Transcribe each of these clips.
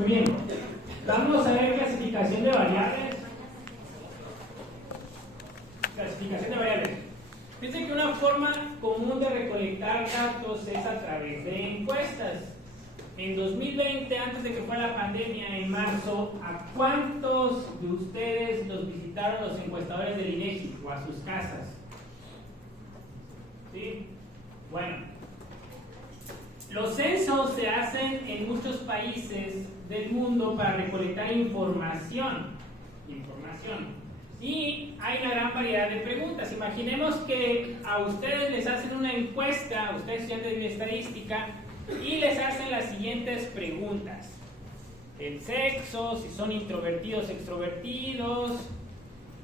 Muy bien. Vamos a ver clasificación de variables. Clasificación de variables. Fíjense que una forma común de recolectar datos es a través de encuestas. En 2020, antes de que fuera la pandemia, en marzo, ¿a cuántos de ustedes los visitaron los encuestadores del INEGI o a sus casas? ¿Sí? Bueno, los censos se hacen en muchos países del mundo para recolectar información. Y hay una gran variedad de preguntas. Imaginemos que a ustedes les hacen una encuesta, a ustedes estudiantes de estadística, y les hacen las siguientes preguntas. El sexo, si son introvertidos, extrovertidos,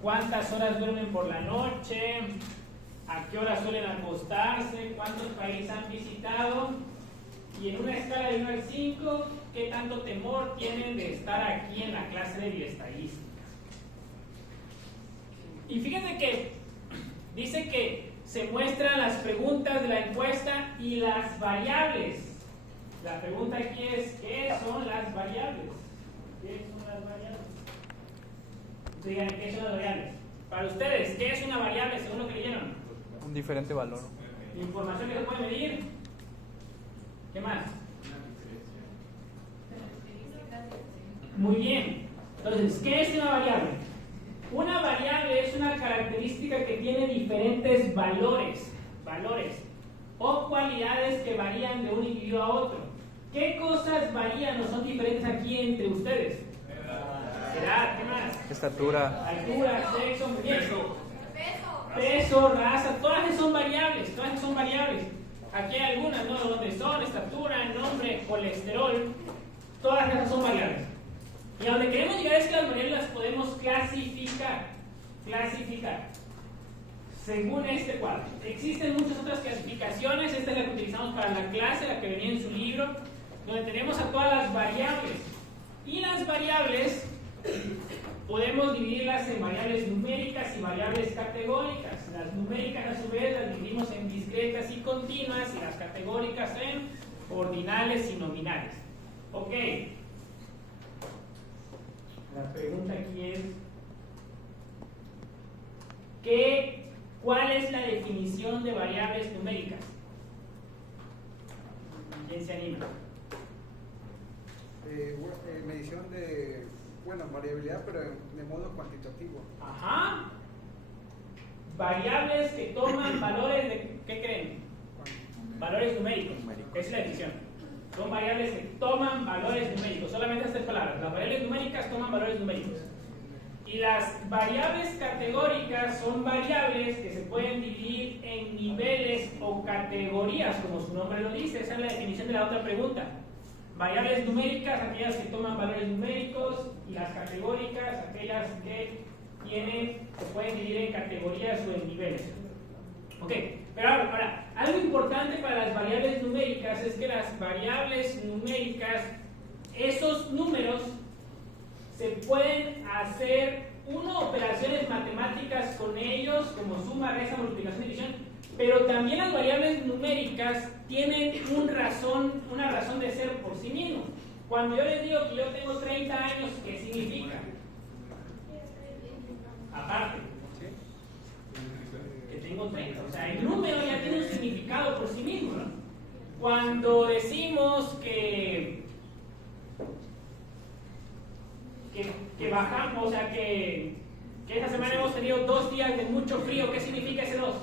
cuántas horas duermen por la noche, a qué hora suelen acostarse, cuántos países han visitado, y en una escala de 1 al 5, qué tanto temor tienen de estar aquí en la clase de bioestadística. Y fíjense que dice que se muestran las preguntas de la encuesta y las variables. La pregunta aquí es, ¿qué son las variables? ¿Qué son las variables? Digan, ¿qué son las variables? Para ustedes, ¿qué es una variable según lo que leyeron? Un diferente valor. Información que se puede medir. ¿Qué más? Muy bien. Entonces, ¿qué es una variable? Una variable es una característica que tiene diferentes valores o cualidades que varían de un individuo a otro. ¿Qué cosas varían o son diferentes aquí entre ustedes? Edad, ¿qué más? Estatura. Altura, sexo, peso, raza, todas esas son variables, Aquí hay algunas, ¿no? Donde son, estatura, nombre, colesterol, todas esas son variables. Y a donde queremos llegar es que las variables las podemos clasificar. Según este cuadro. Existen muchas otras clasificaciones. Esta es la que utilizamos para la clase, la que venía en su libro, donde tenemos a todas las variables. Y las variables podemos dividirlas en variables numéricas y variables categóricas. Las numéricas, a su vez, las dividimos en discretas y continuas, y las categóricas en ordinales y nominales. Ok. La pregunta aquí es, ¿cuál es la definición de variables numéricas? ¿Quién se anima? Medición de, variabilidad, pero de modo cuantitativo. Ajá. Variables que toman valores de, ¿qué creen? Valores numéricos. Esa es la definición. Son variables que toman valores numéricos. Solamente estas palabras. Las variables numéricas toman valores numéricos. Y las variables categóricas son variables que se pueden dividir en niveles o categorías, como su nombre lo dice. Esa es la definición de la otra pregunta. Variables numéricas, aquellas que toman valores numéricos, y las categóricas, aquellas que se pueden dividir en categorías o en niveles. Ok, pero ahora, algo importante para las variables numéricas es que las variables numéricas, esos números, se pueden hacer operaciones matemáticas con ellos, como suma, resta, multiplicación, división, pero también las variables numéricas tienen una razón de ser por sí mismos. Cuando yo les digo que yo tengo 30 años, ¿qué significa? Aparte, que tengo 30, o sea, el número ya tiene un significado por sí mismo, ¿no? Cuando decimos que bajamos, o sea, que esta semana hemos tenido 2 días de mucho frío, ¿qué significa ese 2?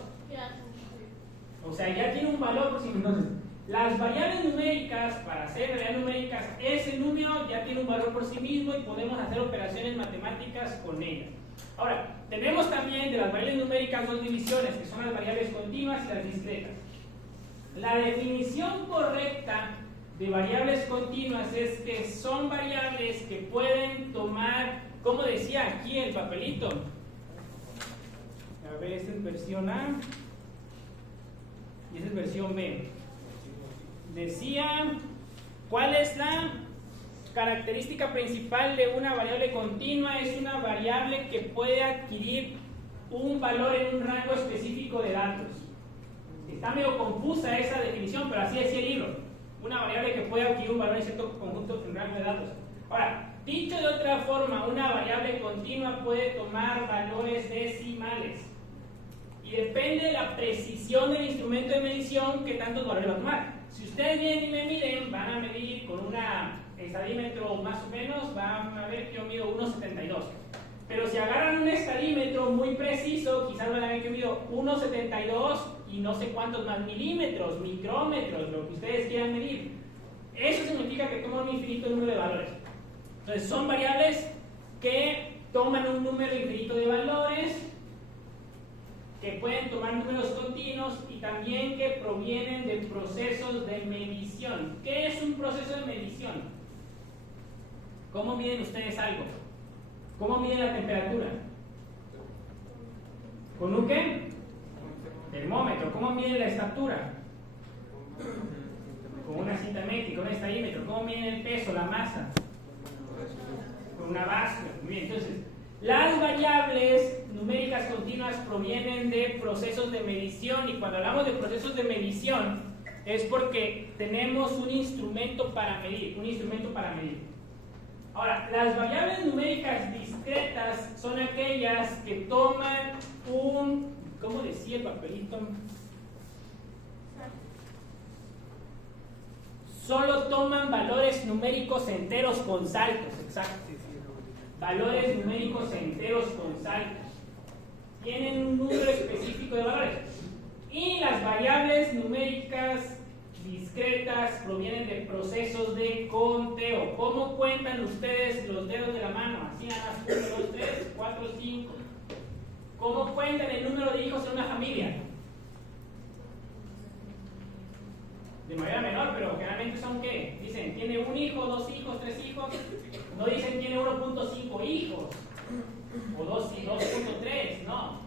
O sea, ya tiene un valor por sí mismo. Entonces, las variables numéricas, para ser variables numéricas, ese número ya tiene un valor por sí mismo y podemos hacer operaciones matemáticas con ellas. Ahora, tenemos también de las variables numéricas 2 divisiones, que son las variables continuas y las discretas. La definición correcta de variables continuas es que son variables que pueden tomar, como decía aquí el papelito. A ver, esta es versión A y esta es versión B. Decía, ¿cuál es la característica principal de una variable continua? Es una variable que puede adquirir un valor en un rango específico de datos. Está medio confusa esa definición, pero así decía el libro. Una variable que puede adquirir un valor en cierto conjunto en rango de datos. Ahora, dicho de otra forma, una variable continua puede tomar valores decimales. Y depende de la precisión del instrumento de medición que tantos valores va a tomar. Si ustedes vienen y me miden, van a medir con un estadímetro más o menos, van a ver que yo mido 1,72. Pero si agarran un estadímetro muy preciso, quizás van a ver que yo mido 1,72 y no sé cuántos más milímetros, micrómetros, lo que ustedes quieran medir. Eso significa que toman un infinito número de valores. Entonces son variables que toman un número infinito de valores, que pueden tomar números continuos y también que provienen de procesos de medición. ¿Qué es un proceso de medición? ¿Cómo miden ustedes algo? ¿Cómo miden la temperatura? ¿Con un qué? Termómetro. ¿Cómo miden la estatura? Con una cinta métrica, un estadímetro. ¿Cómo miden el peso, la masa? Con una báscula. Muy bien, entonces, las variables numéricas continuas provienen de procesos de medición, y cuando hablamos de procesos de medición es porque tenemos un instrumento para medir, Ahora, las variables numéricas discretas son aquellas que toman un, ¿cómo decía el papelito? Solo toman valores numéricos enteros con saltos, exacto. Valores numéricos enteros con saltos. Tienen un número específico de valores. Y las variables numéricas discretas provienen de procesos de conteo. ¿Cómo cuentan ustedes los dedos de la mano? Así nada más, 1, 2, 3, 4, 5. ¿Cómo cuentan el número de hijos en una familia? De manera menor, pero generalmente son ¿qué? Dicen, tiene un hijo, 2 hijos, 3 hijos. No dicen tiene 1.5 hijos o 2.3, no.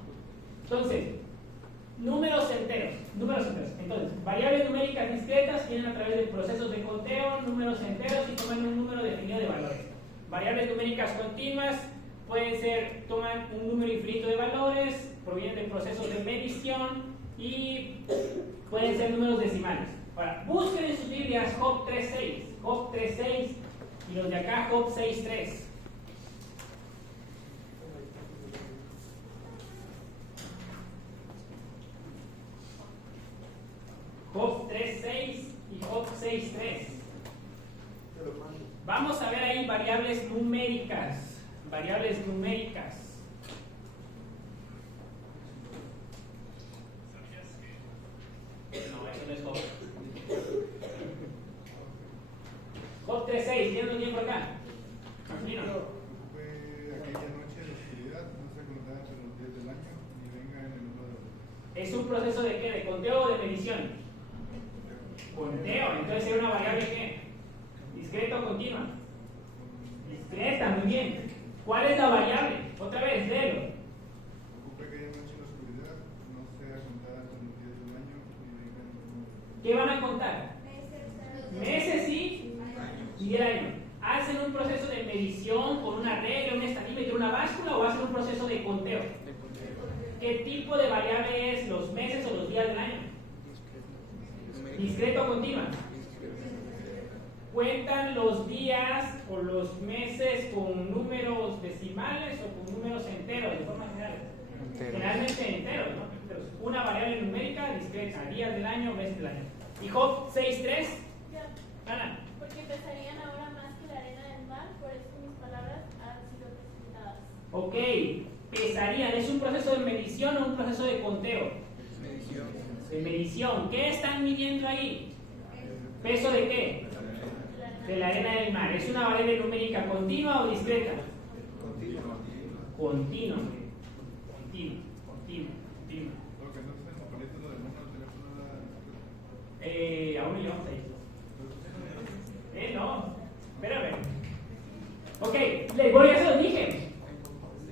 Entonces, números enteros. Entonces, variables numéricas discretas vienen a través de procesos de conteo, números enteros y toman un número definido de valores. Variables numéricas continuas pueden ser, toman un número infinito de valores, provienen de procesos de medición y pueden ser números decimales. Ahora, busquen en sus Biblias Job 3.6, y los de acá Job 6.3. Job 3.6 y Job 6.3. Vamos a ver ahí variables numéricas. No, eso no es Job. Job 3.6, ¿tienen bien por acá? Marcelino. Aquella noche de oscuridad no se acordará entre los días del año, ni venga en el número de... ¿Es un proceso de qué? ¿De conteo o de medición? Conteo, entonces es una variable ¿qué? ¿Discreta o continua? Discreta, muy bien. ¿Cuál es la variable? Otra vez, léelo. Ocupe aquella noche en la oscuridad, no sea contada entre los días del año, ni venga en el número de... ¿Qué van a contar? Meses y el año. ¿Hacen un proceso de medición con una regla, un estadímetro, una báscula, o hacen un proceso de conteo? ¿Qué tipo de variable es? ¿Los meses o los días del año? ¿Discreto o continua? ¿Cuentan los días o los meses con números decimales o con números enteros de forma general? Generalmente enteros, ¿no? Entonces, una variable numérica discreta, días del año, meses del año. ¿Y Job 6.3? Ana. Porque pesarían ahora más que la arena del mar, por eso mis palabras han sido precipitadas. Ok, pesarían. ¿Es un proceso de medición o un proceso de conteo? De medición. ¿Qué están midiendo ahí? ¿Peso de qué? De la arena del mar. ¿Es una variable numérica continua o discreta? Continua. Lo que no sé, el papelito lo del número de teléfono... Aún no llevamos ahí. No. Espérame. Ok, ya se los dije.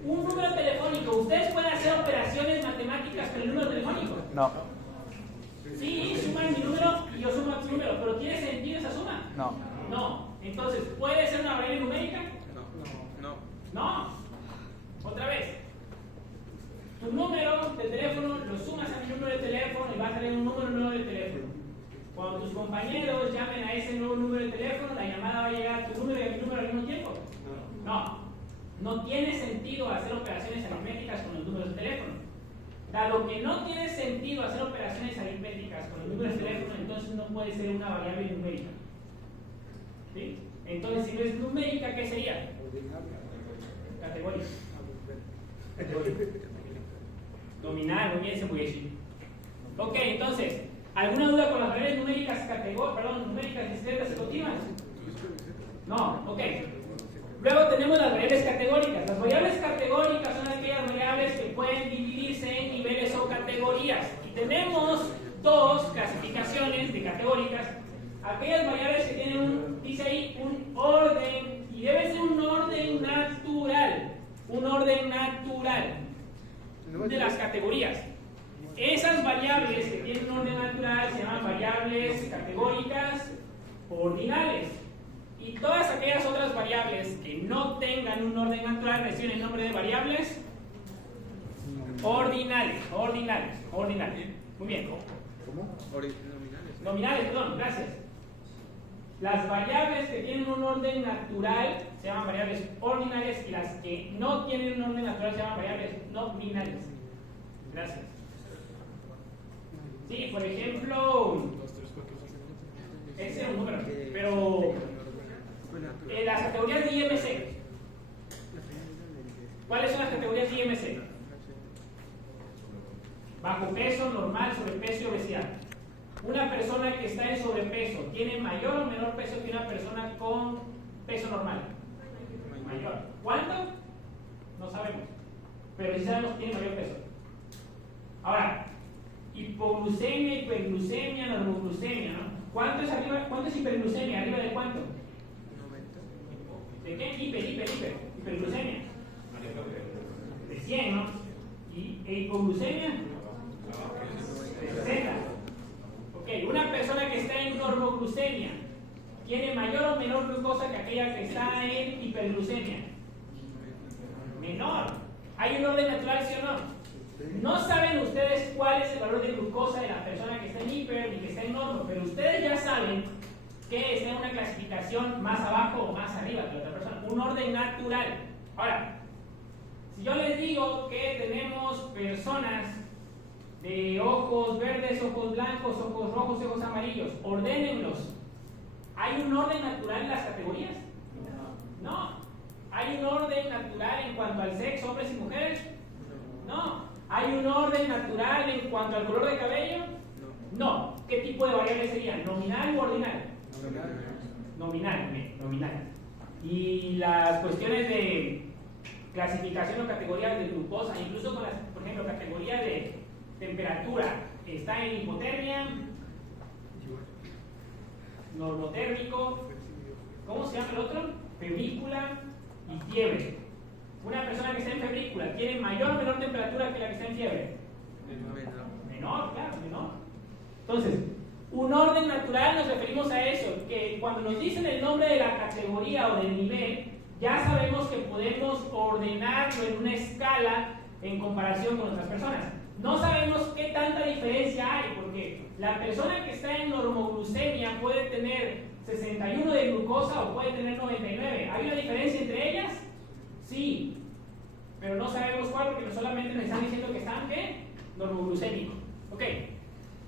Un número telefónico. ¿Ustedes pueden hacer operaciones matemáticas con el número telefónico? No, Sí, suman mi número y yo sumo tu número. ¿Pero tiene sentido esa suma? no. No. Entonces, ¿puede ser una variable numérica? No. Otra vez. Tu número de teléfono lo sumas a mi número de teléfono y va a salir un número nuevo de teléfono. Cuando tus compañeros llamen a ese nuevo número de teléfono, la llamada va a llegar a tu número y a mi número al mismo tiempo. No tiene sentido hacer operaciones aritméticas con los números de teléfono. Dado que no tiene sentido hacer operaciones aritméticas con los números de teléfono, entonces no puede ser una variable numérica. ¿Sí? Entonces, si no es numérica, ¿qué sería? Categoría. Nominal, muy bien, Sebuyeshi. Ok, entonces, ¿alguna duda con las variables numéricas numéricas discretas y continuas? No, ok. Luego tenemos las variables categóricas. Las variables categóricas son aquellas variables que pueden dividirse en niveles o categorías. Y tenemos dos clasificaciones de categóricas. Aquellas variables que tienen dice ahí, un orden, y debe ser un orden natural. Un orden natural de las categorías. Esas variables que tienen un orden natural se llaman variables categóricas ordinales. Y todas aquellas otras variables que no tengan un orden natural reciben el nombre de variables ordinales. Muy bien. ¿Cómo? Nominales, perdón, gracias. Las variables que tienen un orden natural se llaman variables ordinales y las que no tienen un orden natural se llaman variables nominales. Gracias. Sí, por ejemplo, ese es un número, pero las categorías de IMC. ¿Cuáles son las categorías de IMC? Bajo peso, normal, sobrepeso y obesidad. Una persona que está en sobrepeso tiene mayor o menor peso que una persona con peso normal. Mayor. ¿Cuánto? No sabemos. Pero sí sabemos que tiene mayor peso. Ahora, hipoglucemia, hiperglucemia, normoglucemia, ¿no? ¿Cuánto es hiperglucemia? ¿Arriba de cuánto? 90. ¿De qué? Hiperglucemia. De 100, ¿no? ¿Y hipoglucemia? De 60. Ok, una persona que está en normoglucemia tiene mayor o menor glucosa que aquella que está en hiperglucemia. Menor. ¿Hay un orden natural, sí o no? No saben ustedes cuál es el valor de glucosa de la persona que está en hiper y que está en normo, pero ustedes ya saben que está en una clasificación más abajo o más arriba que la otra persona. Un orden natural. Ahora, si yo les digo que tenemos personas de ojos verdes, ojos blancos, ojos rojos, ojos amarillos, ordénenlos. ¿Hay un orden natural en las categorías? No. ¿Hay un orden natural en cuanto al sexo, hombres y mujeres? No. ¿Hay un orden natural en cuanto al color de cabello? No. ¿Qué tipo de variable sería? ¿Nominal o ordinal? Nominal. Y las cuestiones de clasificación o categorías de glucosa, incluso con las, por ejemplo, categoría de temperatura, está en hipotermia, normotérmico, ¿cómo se llama el otro? Febrícula y fiebre. Una persona que está en febrícula tiene mayor o menor temperatura que la que está en fiebre. Menor, claro, menor. Entonces, un orden natural nos referimos a eso, que cuando nos dicen el nombre de la categoría o del nivel, ya sabemos que podemos ordenarlo en una escala en comparación con otras personas. No sabemos qué tanta diferencia hay, porque la persona que está en normoglucemia puede tener 61 de glucosa o puede tener 99. ¿Hay una diferencia entre ellas? Sí, pero no sabemos cuál porque solamente nos están diciendo que están, ¿qué? Normoglucémicos. Ok,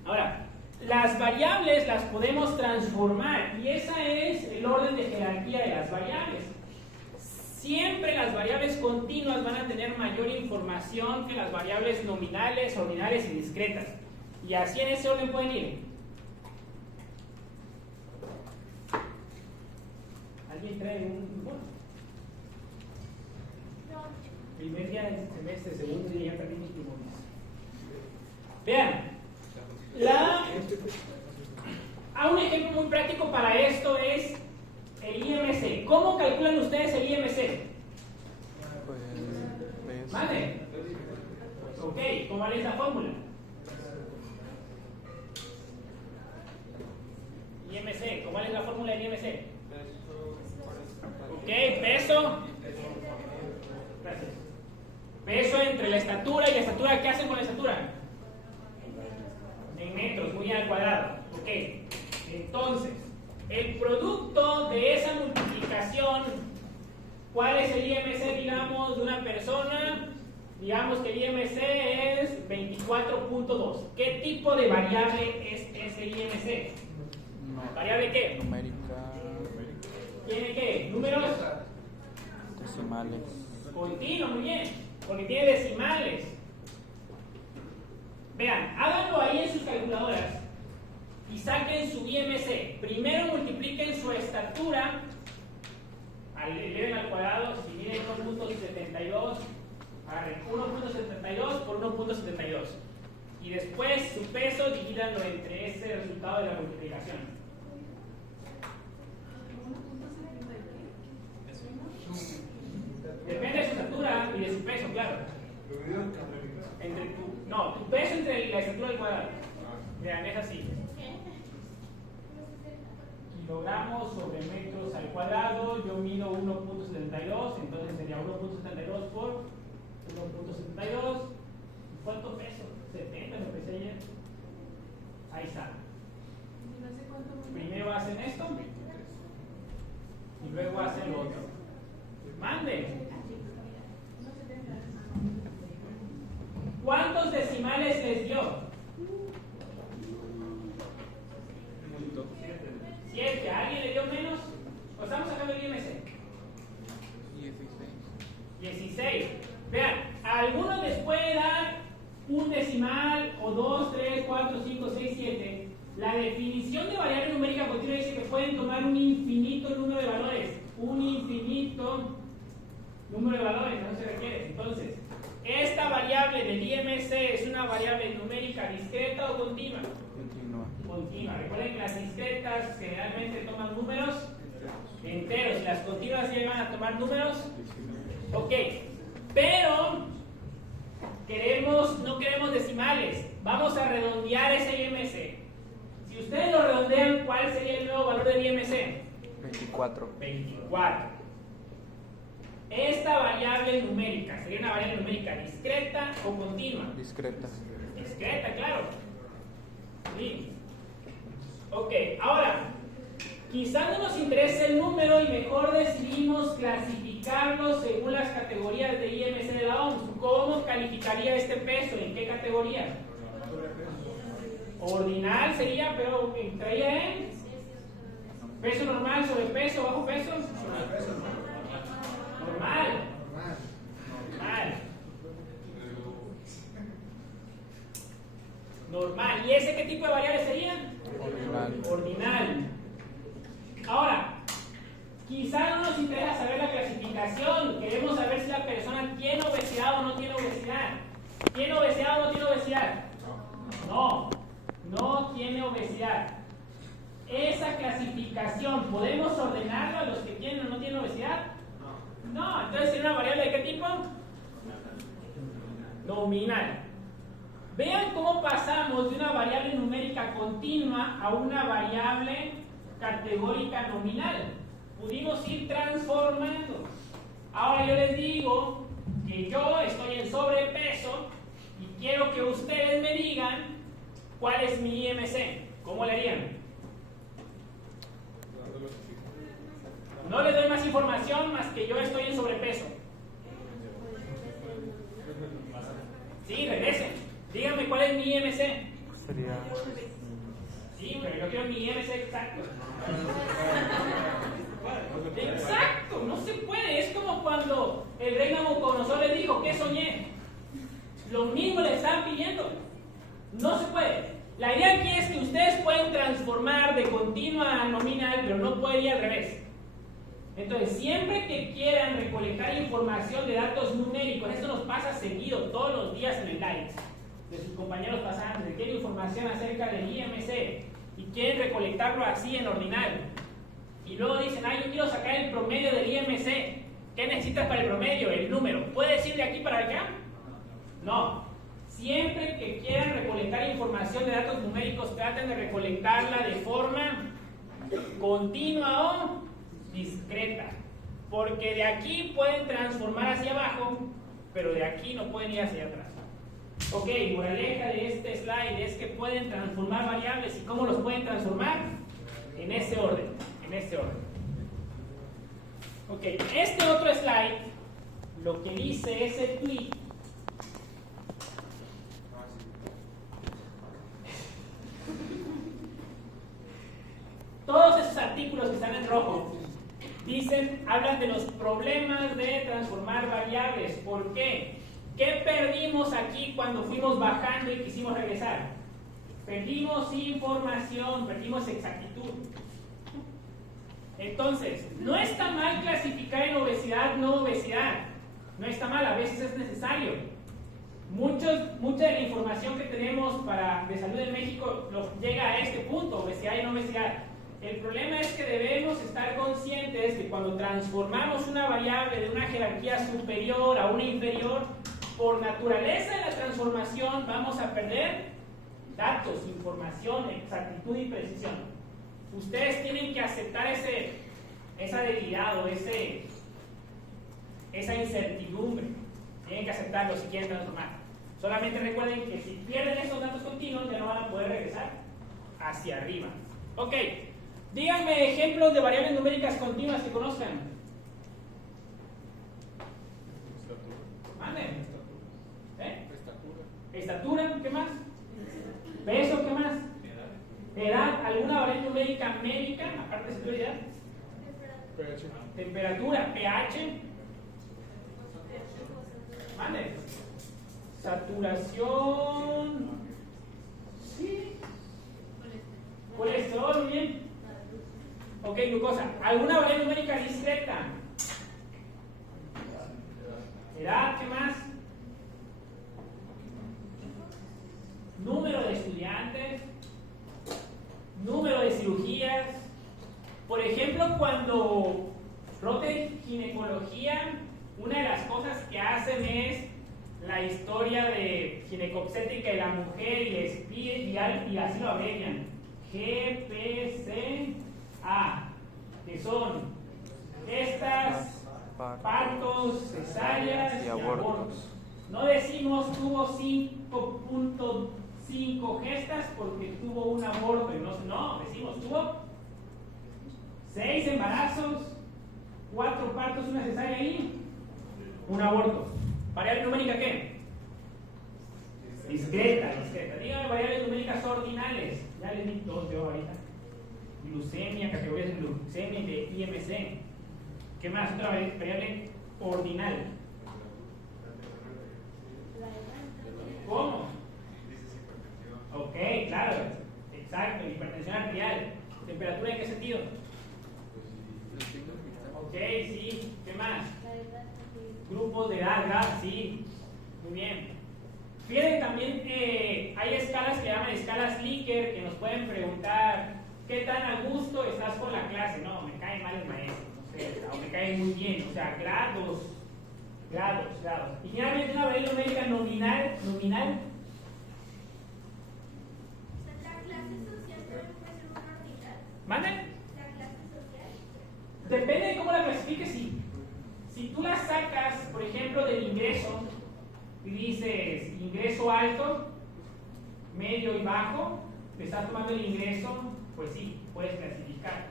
ahora, las variables las podemos transformar y ese es el orden de jerarquía de las variables. Siempre las variables continuas van a tener mayor información que las variables nominales, ordinales y discretas. Y así en ese orden pueden ir. ¿Alguien trae un bueno? No. Primer día del semestre, segundo día ya perdí mis pulmones. Vean, un ejemplo muy práctico para esto es el IMC. ¿Cómo calculan ustedes el IMC? ¿Vale? Ok, ¿cuál es la fórmula? IMC, ¿cuál es la fórmula del IMC? Ok, peso. Gracias. Peso entre la estatura y la estatura. ¿Qué hacen con la estatura? IMC es 24.2. ¿Qué tipo de variable es ese IMC? ¿Variable qué? Numérica. ¿Tiene qué? ¿Números? Decimales. Continuo, muy bien. Porque tiene decimales. Vean, háganlo ahí en sus calculadoras y saquen su IMC. Primero multipliquen su estatura, eleven al cuadrado, si miden 1.72, agarren 1.72 por 1.72. Y después su peso, divídanlo entre ese resultado de la multiplicación. Depende de su estatura y de su peso, claro. Tu peso entre la estatura del cuadrado. Vean, es así. Kilogramos sobre metros al cuadrado. Yo mido 1.72, entonces sería 1.72 por 1.72. ¿Cuánto peso? 70 me pesé ayer. Ahí está. Primero hacen esto y luego hacen lo otro. Mande. ¿Cuántos decimales les dio? 7. ¿A alguien le dio menos? ¿O estamos sacando el IMC? 16. Vean, a algunos les puede dar un decimal o 2, 3, 4, 5, 6, 7. La definición de variable numérica continua dice que pueden tomar un infinito número de valores. Un infinito número de valores, no se requiere. Entonces, esta variable del IMC es una variable numérica discreta o continua. Continua. Recuerden que las discretas generalmente toman números enteros y las continuas llegan a tomar números. Ok, pero no queremos decimales. Vamos a redondear ese IMC. Si ustedes lo redondean, ¿cuál sería el nuevo valor del IMC? 24. Esta variable numérica, ¿sería una variable numérica discreta o continua? Discreta. Discreta, claro. Sí. Ok, ahora, quizás no nos interese el número y mejor decidimos clasificarlo según las categorías de IMC de la OMS. ¿Cómo calificaría este peso? ¿En qué categoría? Ordinal sería, pero entraría en peso normal, sobrepeso, bajo peso. Normal. Normal. ¿Y ese qué tipo de variable sería? Ordinal. Ahora, quizá no nos interesa saber la clasificación. Queremos saber si la persona tiene obesidad o no tiene obesidad. ¿Tiene obesidad o no tiene obesidad? No tiene obesidad. Esa clasificación, ¿podemos ordenarlo a los que tienen o no tienen obesidad? No, entonces ¿sería una variable de qué tipo? Nominal. Vean cómo pasamos de una variable numérica continua a una variable categórica nominal. Pudimos ir transformando. Ahora yo les digo que yo estoy en sobrepeso y quiero que ustedes me digan cuál es mi IMC. ¿Cómo le harían? No les doy más información más que yo estoy en sobrepeso. Sí, regresen. Díganme cuál es mi IMC. Sería. Sí, pero yo quiero mi IMC exacto. Exacto, no se puede. Es como cuando el rey Nabucodonosor les dijo, ¿qué soñé? Lo mismo le están pidiendo. No se puede. La idea aquí es que ustedes pueden transformar de continua a nominal, pero no pueden ir al revés. Entonces, siempre que quieran recolectar información de datos numéricos, esto nos pasa seguido, todos los días en el live, de sus compañeros pasantes, quieren información acerca del IMC y quieren recolectarlo así en ordinal. Y luego dicen, yo quiero sacar el promedio del IMC. ¿Qué necesitas para el promedio? El número. ¿Puedes ir de aquí para acá? No. Siempre que quieran recolectar información de datos numéricos, traten de recolectarla de forma continua o discreta, porque de aquí pueden transformar hacia abajo, pero de aquí no pueden ir hacia atrás. Ok, moraleja de este slide es que pueden transformar variables. ¿Y cómo los pueden transformar? En ese orden, Ok, este otro slide, lo que dice ese tweet en rojo. Hablan de los problemas de transformar variables. ¿Por qué? ¿Qué perdimos aquí cuando fuimos bajando y quisimos regresar? Perdimos información, perdimos exactitud. Entonces, no está mal clasificar en obesidad, no obesidad. No está mal, a veces es necesario. Mucha de la información que tenemos de salud en México llega a este punto, obesidad y no obesidad. El problema es que debemos estar conscientes que cuando transformamos una variable de una jerarquía superior a una inferior, por naturaleza de la transformación vamos a perder datos, información, exactitud y precisión. Ustedes tienen que aceptar esa debilidad o esa incertidumbre. Tienen que aceptarlo si quieren transformar. Solamente recuerden que si pierden esos datos continuos ya no van a poder regresar hacia arriba. Ok, díganme ejemplos de variables numéricas continuas que conozcan. Manden. Estatura, ¿qué más? Peso, ¿qué más? Edad, ¿alguna variable numérica médica, aparte de estatura y edad? Temperatura, pH. Mande. Saturación. Sí. Colesterol, muy bien. Ok, glucosa. ¿Alguna variable numérica discreta? Edad, ¿qué más? Número de estudiantes. Número de cirugías. Por ejemplo, cuando roten ginecología, una de las cosas que hacen es la historia de ginecobstétrica de la mujer y les piden y así lo abrevian. GPCA, que son estas partos, cesáreas y abortos. No decimos tuvo 5.5 gestas porque tuvo un aborto. No, decimos tuvo 6 embarazos, 4 partos, una cesárea y un aborto. ¿Variable numérica qué? Discreta. Dígame variables numéricas ordinales. Ya les di 2 yo ahorita. Glucemia, categorías de glucemia y de IMC. ¿Qué más? Otra variable ordinal. ¿Cómo? Ok, claro. Exacto. Hipertensión arterial. ¿Temperatura en qué sentido? Ok, sí. ¿Qué más? Grupos de edad, sí. Muy bien. Fíjense también hay escalas que llaman escalas Likert que nos pueden preguntar ¿qué tan a gusto estás con la clase? No, me cae mal el maestro, no sé, o me cae muy bien, o sea, grados. Y finalmente una variable numérica nominal. ¿La clase social también puede ser una ordinal? ¿Mande? ¿La clase social? Depende de cómo la clasifiques, sí. Si tú la sacas, por ejemplo, del ingreso y dices ingreso alto, medio y bajo, te estás tomando el ingreso, pues sí, puedes clasificar.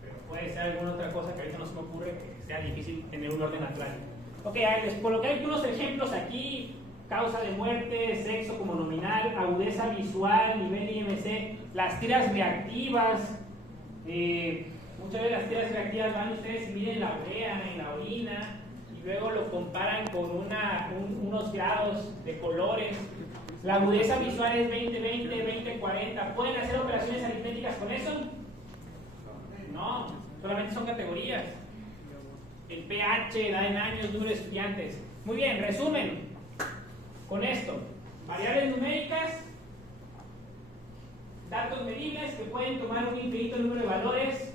Pero puede ser alguna otra cosa que ahorita no se me ocurre que sea difícil tener un orden natural. Ok, les coloqué algunos ejemplos aquí: causa de muerte, sexo como nominal, agudeza visual, nivel IMC, las tiras reactivas. Muchas veces las tiras reactivas van ustedes y miden la urea en la orina y luego lo comparan con unos grados de colores. La agudeza visual es 20-20, 20-40. ¿Pueden hacer operaciones aritméticas con eso? No, solamente son categorías. El pH, edad en años, número de estudiantes. Muy bien, resumen con esto: variables numéricas, datos medibles que pueden tomar un infinito número de valores.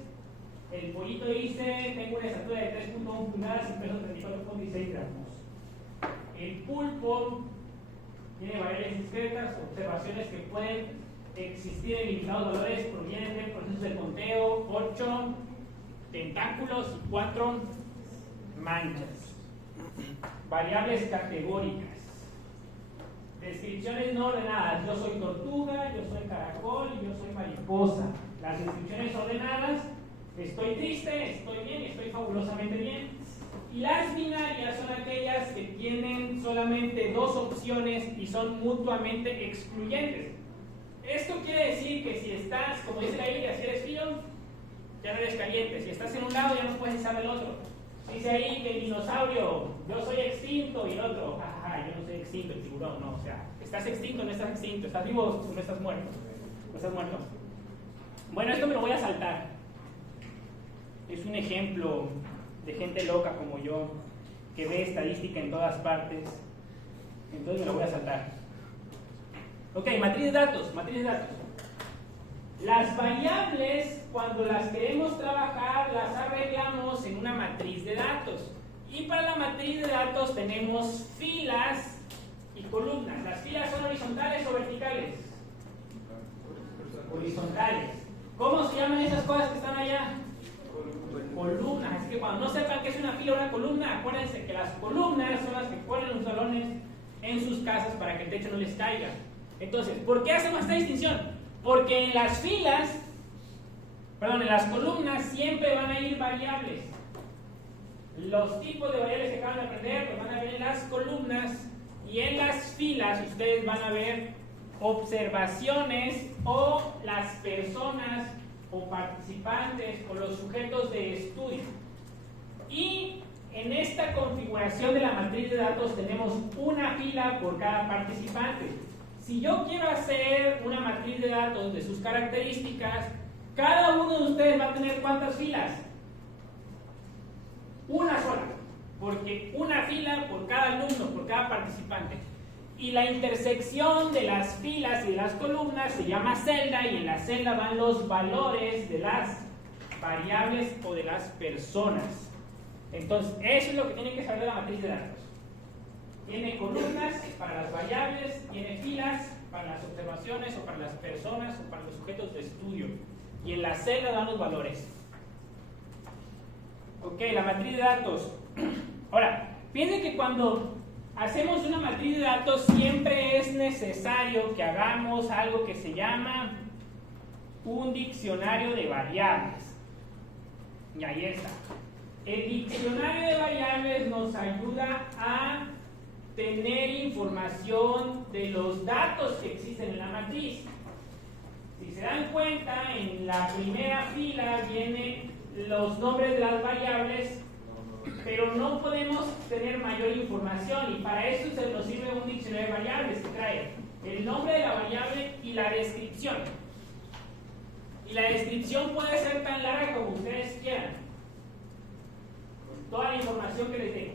El pollito dice: tengo una estatura de 3.1 pulgadas y peso 34.16 gramos. El pulpo tiene variables discretas, observaciones que pueden existir en limitados valores, provienen de procesos de conteo, 8 tentáculos y 4 manchas. Variables categóricas. Descripciones no ordenadas: yo soy tortuga, yo soy caracol y yo soy mariposa. Las descripciones ordenadas: estoy triste, estoy bien y estoy fabulosamente bien. Y las binarias son aquellas que tienen solamente 2 opciones y son mutuamente excluyentes. Esto quiere decir que si estás, como dice la Biblia, si eres fío, ya no eres caliente. Si estás en un lado, ya no puedes estar del otro. Dice ahí que el dinosaurio, yo soy extinto, y el otro, jajaja, yo no soy extinto, el tiburón, no, o sea, estás extinto, no estás extinto, estás vivo o no estás muerto, no estás muerto. Bueno, esto me lo voy a saltar. Es un ejemplo de gente loca como yo, que ve estadística en todas partes, entonces me lo voy a saltar. Ok, matriz de datos, matriz de datos. Las variables, cuando las queremos trabajar, las arreglamos en una matriz de datos. Y para la matriz de datos tenemos filas y columnas. ¿Las filas son horizontales o verticales? Horizontales. ¿Cómo se llaman esas cosas que están allá? Columnas. Así que cuando no sepan qué es una fila o una columna, acuérdense que las columnas son las que ponen los salones en sus casas para que el techo no les caiga. Entonces, ¿por qué hacemos esta distinción? Porque en las filas, en las columnas siempre van a ir variables. Los tipos de variables que acaban de aprender pues van a ver en las columnas, y en las filas ustedes van a ver observaciones o las personas o participantes o los sujetos de estudio. Y en esta configuración de la matriz de datos tenemos una fila por cada participante. Si yo quiero hacer una matriz de datos de sus características, cada uno de ustedes va a tener ¿cuántas filas? Una sola, porque una fila por cada alumno, por cada participante. Y la intersección de las filas y de las columnas se llama celda, y en la celda van los valores de las variables o de las personas. Entonces, eso es lo que tienen que saber de la matriz de datos. Tiene columnas para las variables, tiene filas para las observaciones o para las personas o para los sujetos de estudio. Y en la celda dan los valores. Ok, la matriz de datos. Ahora, piensen que cuando hacemos una matriz de datos siempre es necesario que hagamos algo que se llama un diccionario de variables. Y ahí está. El diccionario de variables nos ayuda a tener información de los datos que existen en la matriz. Si se dan cuenta, en la primera fila vienen los nombres de las variables, pero no podemos tener mayor información, y para eso se nos sirve un diccionario de variables que trae el nombre de la variable y la descripción. Y la descripción puede ser tan larga como ustedes quieran. Toda la información que les dé.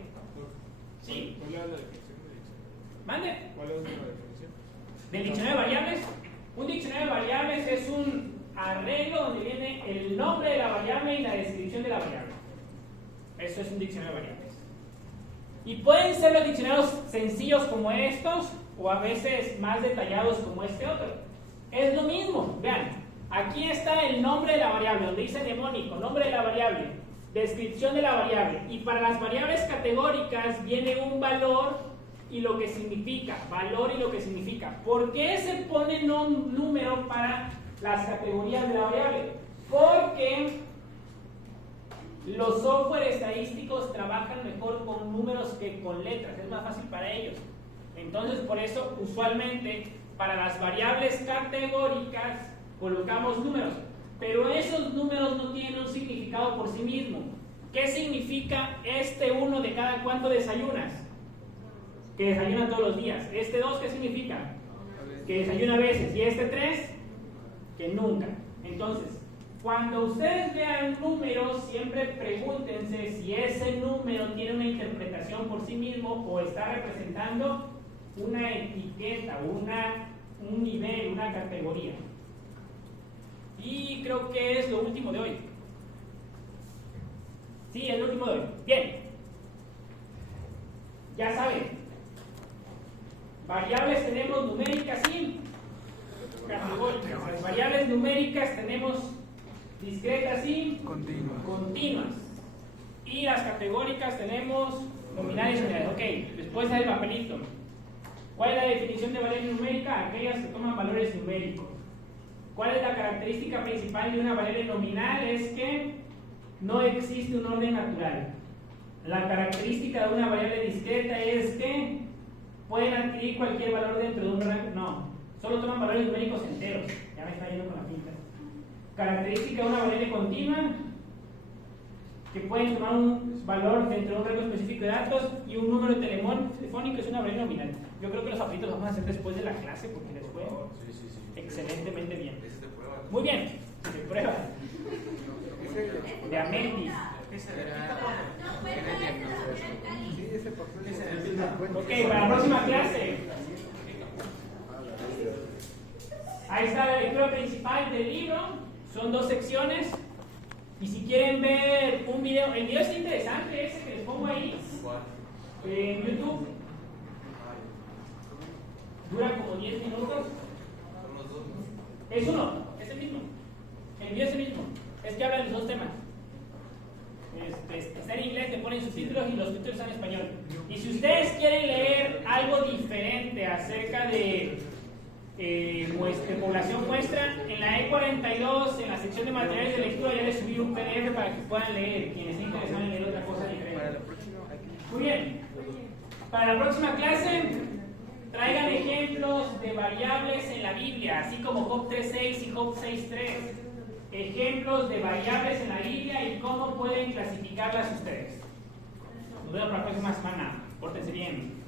Sí. ¿Cuál es la definición de diccionario? ¿Mande? ¿Cuál es la definición? ¿Del diccionario de variables? Un diccionario de variables es un arreglo donde viene el nombre de la variable y la descripción de la variable. Eso es un diccionario de variables. Y pueden ser los diccionarios sencillos como estos, o a veces más detallados como este otro. Es lo mismo. Vean, aquí está el nombre de la variable, donde dice mnemónico, nombre de la variable, descripción de la variable. Y para las variables categóricas viene un valor y lo que significa, valor y lo que significa. ¿Por qué se pone un número para las categorías de la variable? Porque los software estadísticos trabajan mejor con números que con letras, es más fácil para ellos. Entonces, por eso, usualmente, para las variables categóricas colocamos números, pero esos números no tienen un significado por sí mismo. ¿Qué significa este 1 de cada cuánto desayunas? Que desayuna todos los días. Este 2, ¿qué significa? Que desayuna a veces. Y este 3, que nunca. Entonces, cuando ustedes vean números, siempre pregúntense si ese número tiene una interpretación por sí mismo o está representando una etiqueta, un nivel, una categoría. Y creo que es lo último de hoy. Sí, es lo último de hoy. Bien. Ya saben. Variables tenemos numéricas y categóricas. Las variables numéricas tenemos discretas y continuas. Y las categóricas tenemos nominales y unidades. Ok, después del papelito. ¿Cuál es la definición de variable numérica? Aquellas que toman valores numéricos. ¿Cuál es la característica principal de una variable nominal? Es que no existe un orden natural. La característica de una variable discreta es que pueden adquirir cualquier valor dentro de un rango. No, solo toman valores numéricos enteros. Ya me está yendo con la pinta. Característica de una variable continua, que pueden tomar un valor dentro de un rango específico de datos, y un número telefónico es una variable nominal. Yo creo que los papelitos los vamos a hacer después de la clase porque les fue excelentemente bien. Muy bien, de prueba. De Amentis. Ok, para la próxima clase. Ahí está la lectura principal del libro. Son 2 secciones. Y si quieren ver un video, el video es interesante, ese que les pongo ahí en YouTube. Dura como 10 minutos. Es uno, es el mismo. El video es el mismo. Es que habla de los 2 temas. Está en inglés, le ponen subtítulos y los subtítulos están en español. Y si ustedes quieren leer algo diferente acerca de población muestra, en la E42, en la sección de materiales de lectura, ya les subí un PDF para que puedan leer, quienes estén interesados en leer otra cosa diferente. Muy bien. Para la próxima clase, traigan ejemplos de variables en la Biblia, así como Job 3.6 y Job 6.3. Ejemplos de variables en la Biblia y cómo pueden clasificarlas ustedes. Nos vemos para la próxima semana. Pórtense bien.